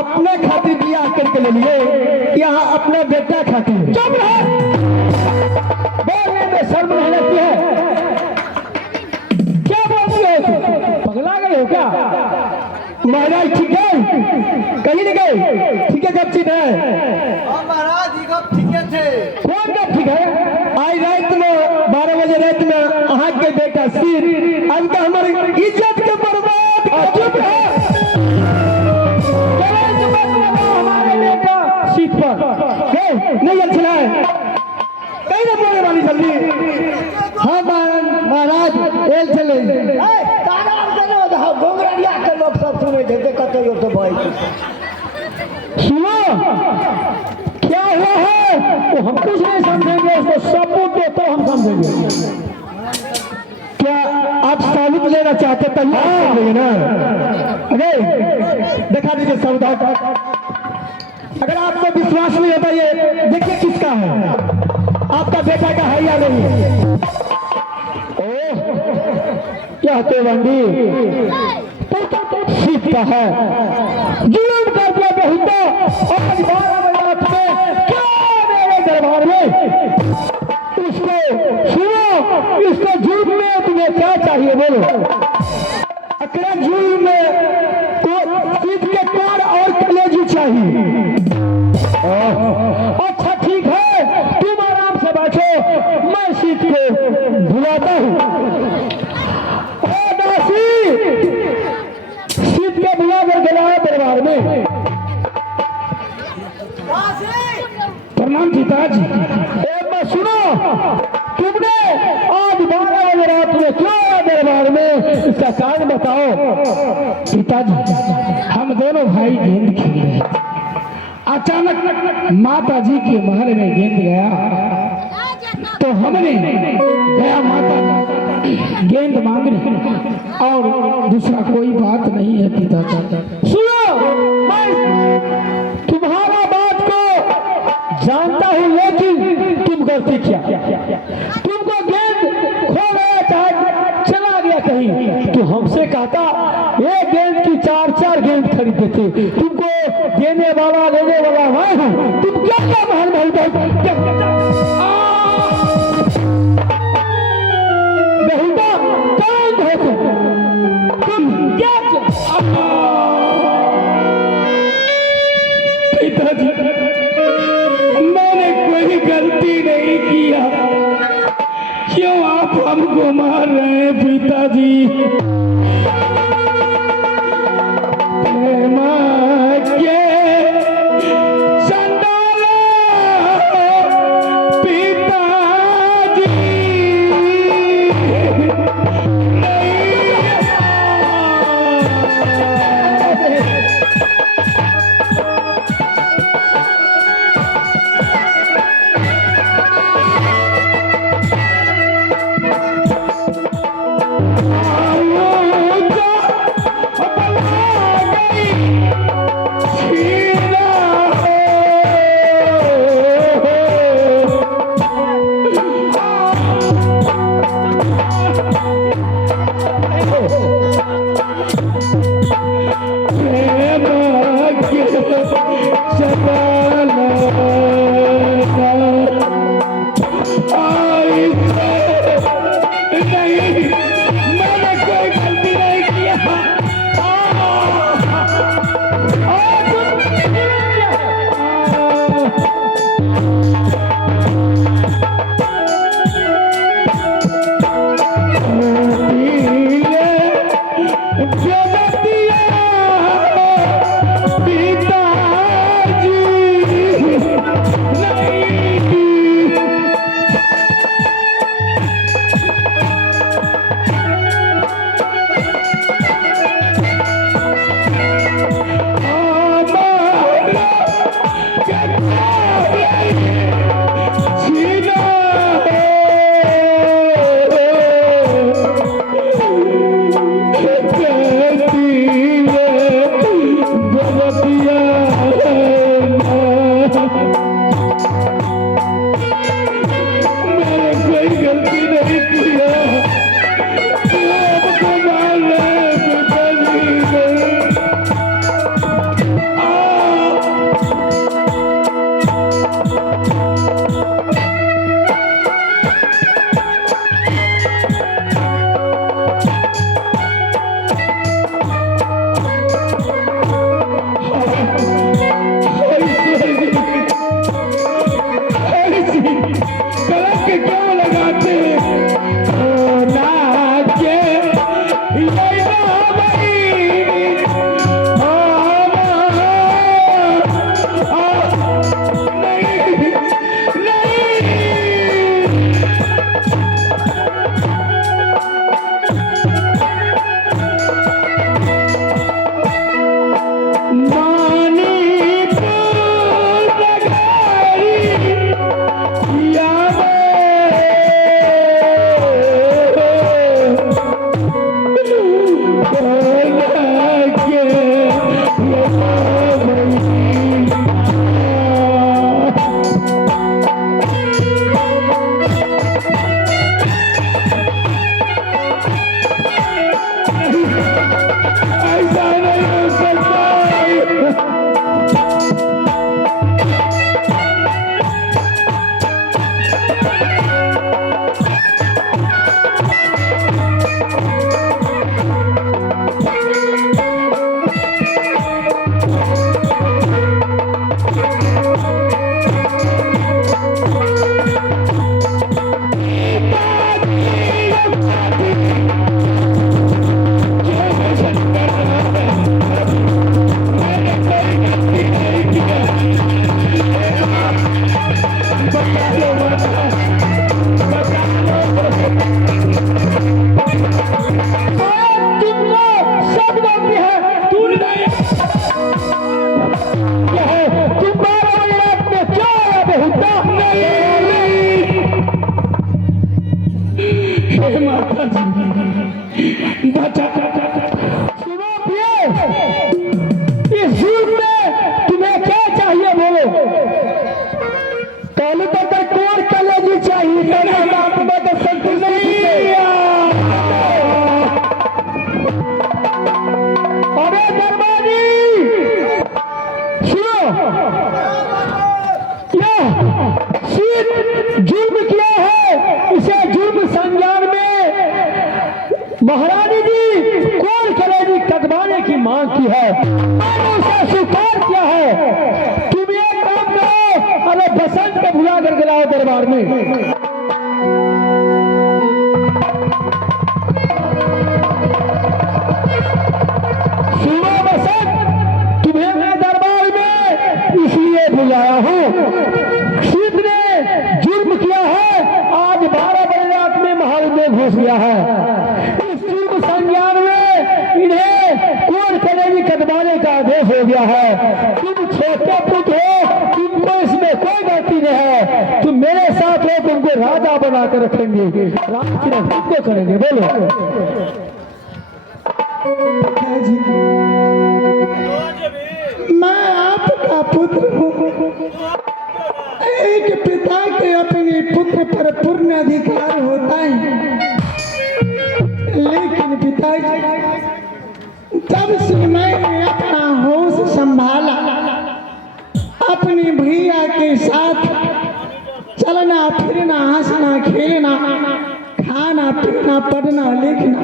अपने खातिर बियाह करके ले लिए या अपना बेटा खातिर चुप रहो बोलने में शर्म नहीं लगती है क्या बोलती हो तुम पगला गए हो क्या महाराज ठीक है कहीं नहीं गए ठीक है कब चीज है महाराज ठीक थे कौन कब ठीक है आज रात में 12 बजे रात में अहाँ के बेटा सिर अब का हमारी इज्जत के बर्बाद चुप रहो हमारे बेटा सीट पर नहीं अच्छा है कहीं ना बोलने वाली जल्दी हाँ महाराज एक चले सुनो क्या हुआ है वो हम कुछ नहीं समझेंगे उसको सबूत दो तो हम समझेंगे क्या आप सबूत लेना चाहते तो लेंगे ना अरे दिखा दीजिए सौदा अगर आपको विश्वास नहीं होता ये देखिए किसका है आपका बेटा का है या नहीं ओह क्या तो बंदी सीखता है जुलूम कर दिया बेहुदा आज 12 बजे रात में क्या मेरे दरबार में? इसको सुनो, इसको जुल्म में तुम्हें क्या चाहिए बोलो? अकड़ा जुल्म में तो सीध के कार और कलेजी चाहिए। अच्छा ठीक है, तुम आराम से बैठो, मैं सीध को बुलाता हूँ। दासी, सीध के बुला कर लाया दरबार में। प्रणाम पिताजी। एक बात सुनो, तुमने आज 12 बजे रात में क्यों आया दरबार में? इसका कारण बताओ। पिताजी, हम दोनों भाई गेंद खेल रहे हैं। अचानक माता जी के महल में गेंद गया, तो हमने गया माता जी गेंद मांगने, और दूसरा कोई बात नहीं है पिताजी। सुनो, मैं तुम्हारा बात को जानता हूँ, लेकिन तुम गलती किया। तुमको गेंद खो गया, चाहे चला गया कहीं, तो हमसे कहता एक गेंद की 4-4 गेंद खरीद देते। तुमको देने वाला लेने वाला मैं हूँ, तुम क्या महल महल बेहुदा कौन हो तुम क्या? पिताजी, मैंने कोई गलती नहीं किया, क्यों आप हमको मार रहे हैं पिताजी? प्रेम के चंडाला पिताजी नहीं। पहले तो कोर कलेजी चाहिए तो संतुष्ट नहीं। अरे दरबारी सुनो, यह शीत जुर्म किया है, इसे जुर्म संज्ञान में महारानी जी कोर कलेजी कटवाने की मांग की है, मैंने उसे स्वीकार किया है। तुम ये काम करो, अरे बसंत को बुला कर गिलाओ दरबार में। सुनो बसंत, तुम्हें मैं दरबार में इसलिए बुलाया हूँ, शीत ने जुर्म किया है, आज 12 बजे रात में महल में घुस गया है। इस जुर्म संज्ञान में इन्हें कोर कलेजी कटवाने का आदेश हो गया है। तुम छोटे पुत्र हो, तुमको इसमें कोई गलती नहीं है, तुम मेरे साथ हो, तुमको राजा बना कर रखेंगे, राज की रक्षा को करेंगे। बोलो पिताजी, मैं आपका पुत्र हूँ। एक पिता के अपने पुत्र पर पूर्ण अधिकार होता है, लेकिन पिताजी जब से मैंने अपना होश संभाला, अपने भैया के साथ चलना फिरना, हंसना खेलना, खाना पीना, पढ़ना लिखना,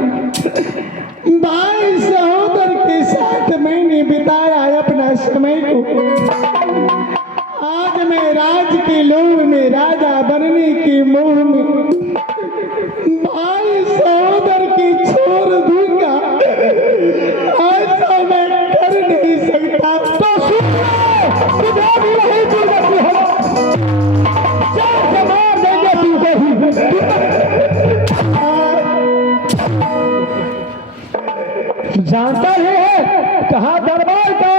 भाई सहोदर के साथ मैंने बिताया अपना समय को। आज मैं राज के लोभ में, राजा बनने के मोह में भाई सहोदर की छोड़ दूंगा, ऐसा मैं कर नहीं सकता। तो तुझे भी वही दुर्गति हो, चार से मार देंगे तुमको भी। जानता है कहा दरबार का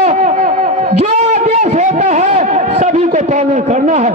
जो आदेश होता है सभी को पालन करना है।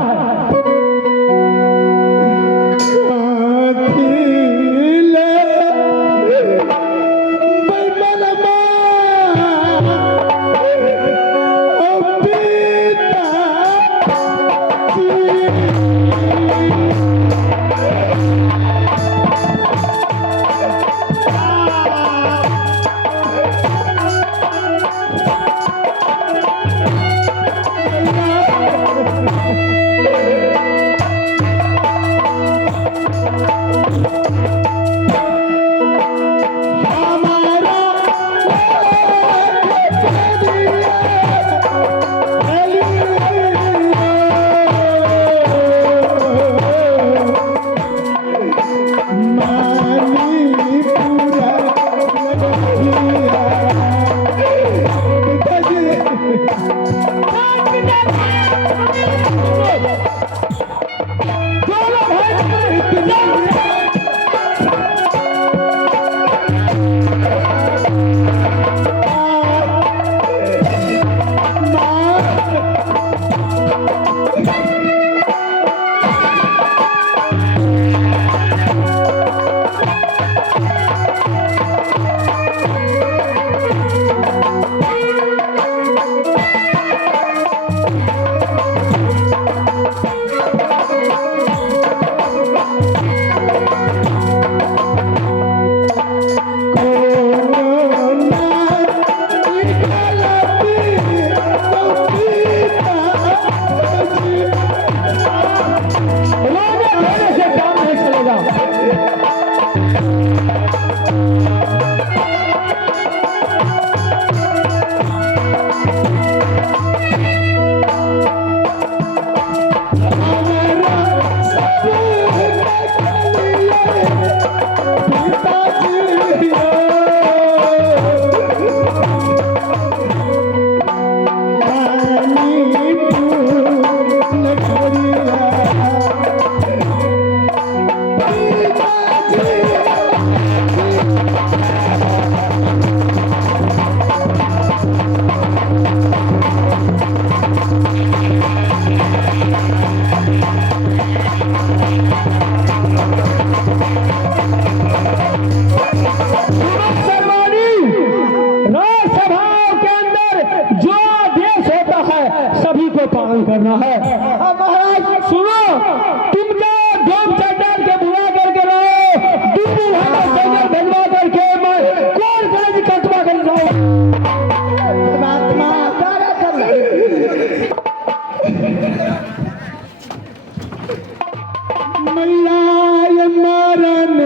मैया ये मरण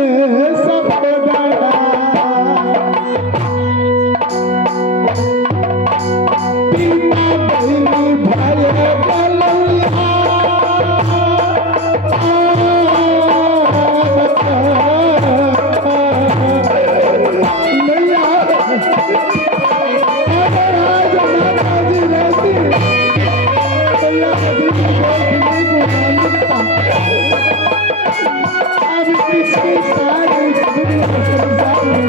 सब गया बिना बहिनी भाई गलैया मैया अगर आज माता जी रहती मैया कभी देखने को ना मिलता अब किसके सारे दुनिया संसार में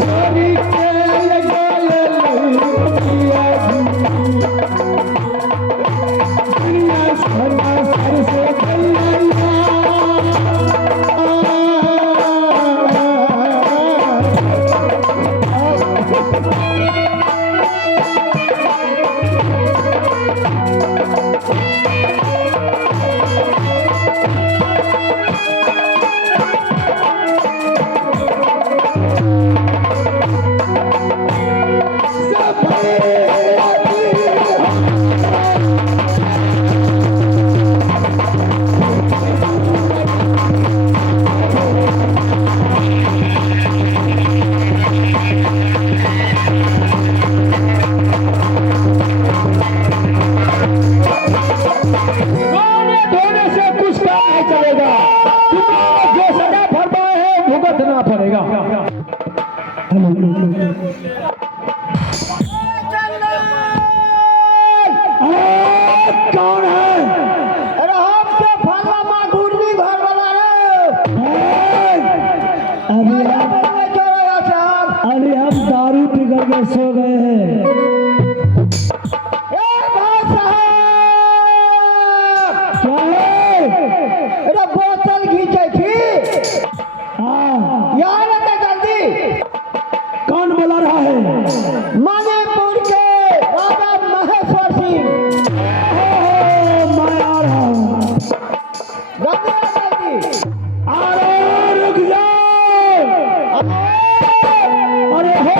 चोरी के गए लैया दुनिया सर से गैया रोने धोने से कुछ काम नहीं चलेगा। तुम्हें जो सजा फरमाए है भुगतना पड़ेगा। कौन है? अरे हम तो फलवा माँ गुरनी घर वाला है। अभी साहब अरे हम दारू पी करके सो गए हैं। भाई साहब क्या है? अरे बोतल खींचे थी हाँ, यार आते जल्दी। कौन बोला रहा है? मणिपुर के राजा महेश्वर सिंह मैं आ रहा हूँ। जल्दी अरे रुक जाओ। अरे हो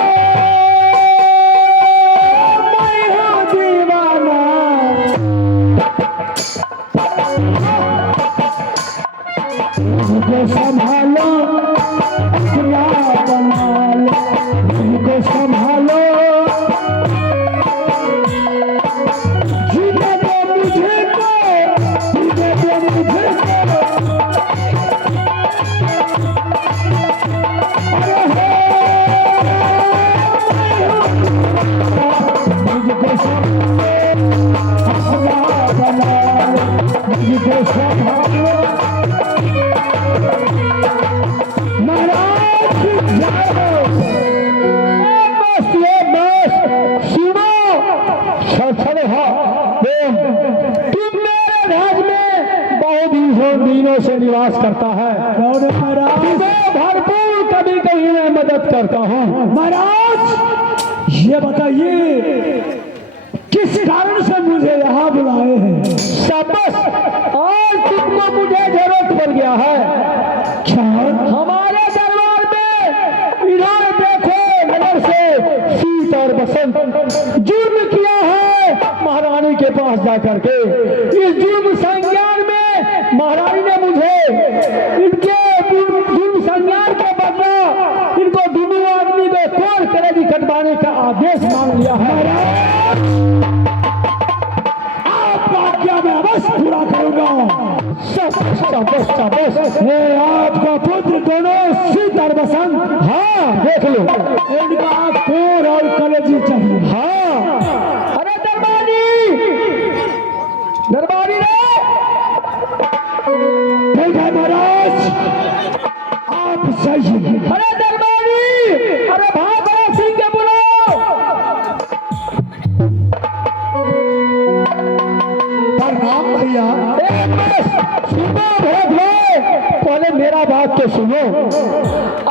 मैं हूँ दीवाना। मुझको संभालो अपना बना लो। मुझको संभालो जीने दो मुझे को, जीने दो मुझे को। अरे हो मुझको संभालो अपना बना लो। मुझको संभालो महाराज की जय हो। बस ये बस सुनो। छड़छड़े तुम मेरे राज में बहुत दिनों से निवास करता है। तुम्हें भरपूर कभी कहीं मैं मदद करता हूँ। महाराज ये बताइए किस कारण से मुझे यहाँ बुलाए हैं? शाबाश, आज तुमको मुझे जरूरत पड़ गया है। क्या हमारे दरबार में इन्होंने देखो नगर से शीत और बसंत जुर्म किया है महारानी के पास जाकर के। इस जुर्म संज्ञान में महारानी ने मुझे इनके जुर्म संज्ञान के बदला इनको दोनों आदमी को कोर करेगी कटवाने का आदेश मांग लिया है। आज्ञा में अवश्य पूरा करूंगा। आपका पुत्र दोनों शीत और बसंत। हाँ देख लो, इनका कोर और कलेजी चाहिए। हाँ अरे दरबारी, दरबारी रे ठीक है महाराज आप सही। अरे दरबारी, अरे भाई सिंह के बुलाओ। प्रणाम भैया। सुनो भरत भाई, पहले मेरा बात तो सुनो।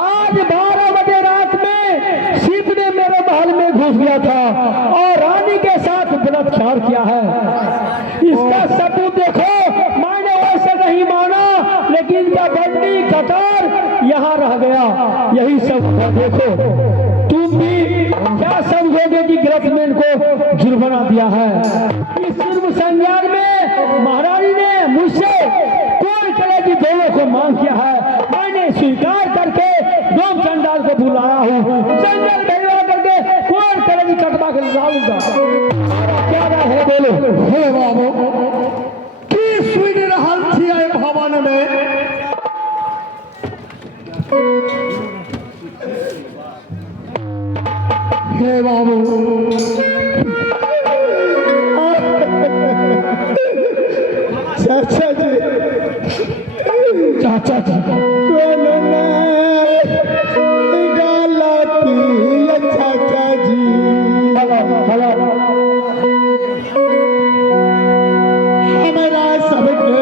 आज 12 बजे रात में शीत ने मेरे महल में घुस गया था और रानी के साथ बलात्कार किया है। इसका सबूत देखो। मैंने वैसे नहीं माना, लेकिन इनका बंदी कतार यहाँ रह गया। यही सब देखो। तुम भी क्या समझोगे कि ग्रथमैन को जुर्माना दिया है? इस जुर्म संज्ञान में महारानी ने मुझसे कोई कलेजी दोनों को मांग किया है। मैंने स्वीकार करके डोम चंडाल को बुलाया हूँ। जंगल भेजवा करके कोई कलेजी कटवा कर लाऊंगा। क्या राय है बोलो। हे बाबू की सुन रहल छियै भवन में हे बाबू चाचा जी चाचा जी कोनो गलती है चाचा जी हमारा सबके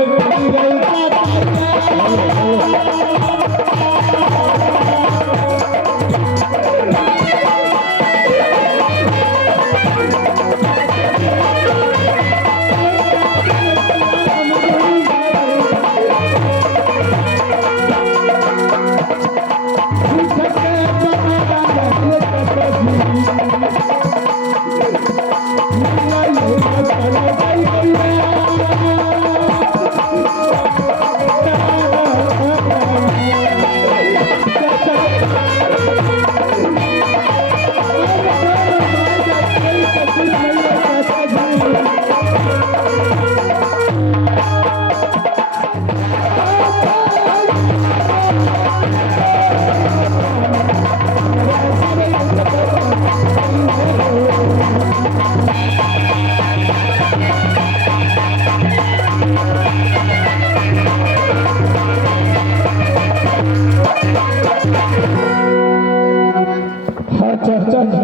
चाचा जी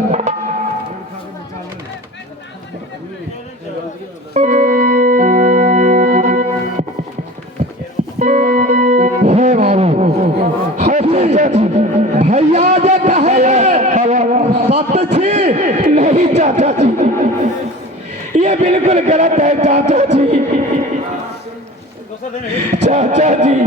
हे बाबू चाचा जी भैया जे कहे सत्य छी नहीं चाचा जी, ये बिल्कुल गलत है चाचा जी। चाचा जी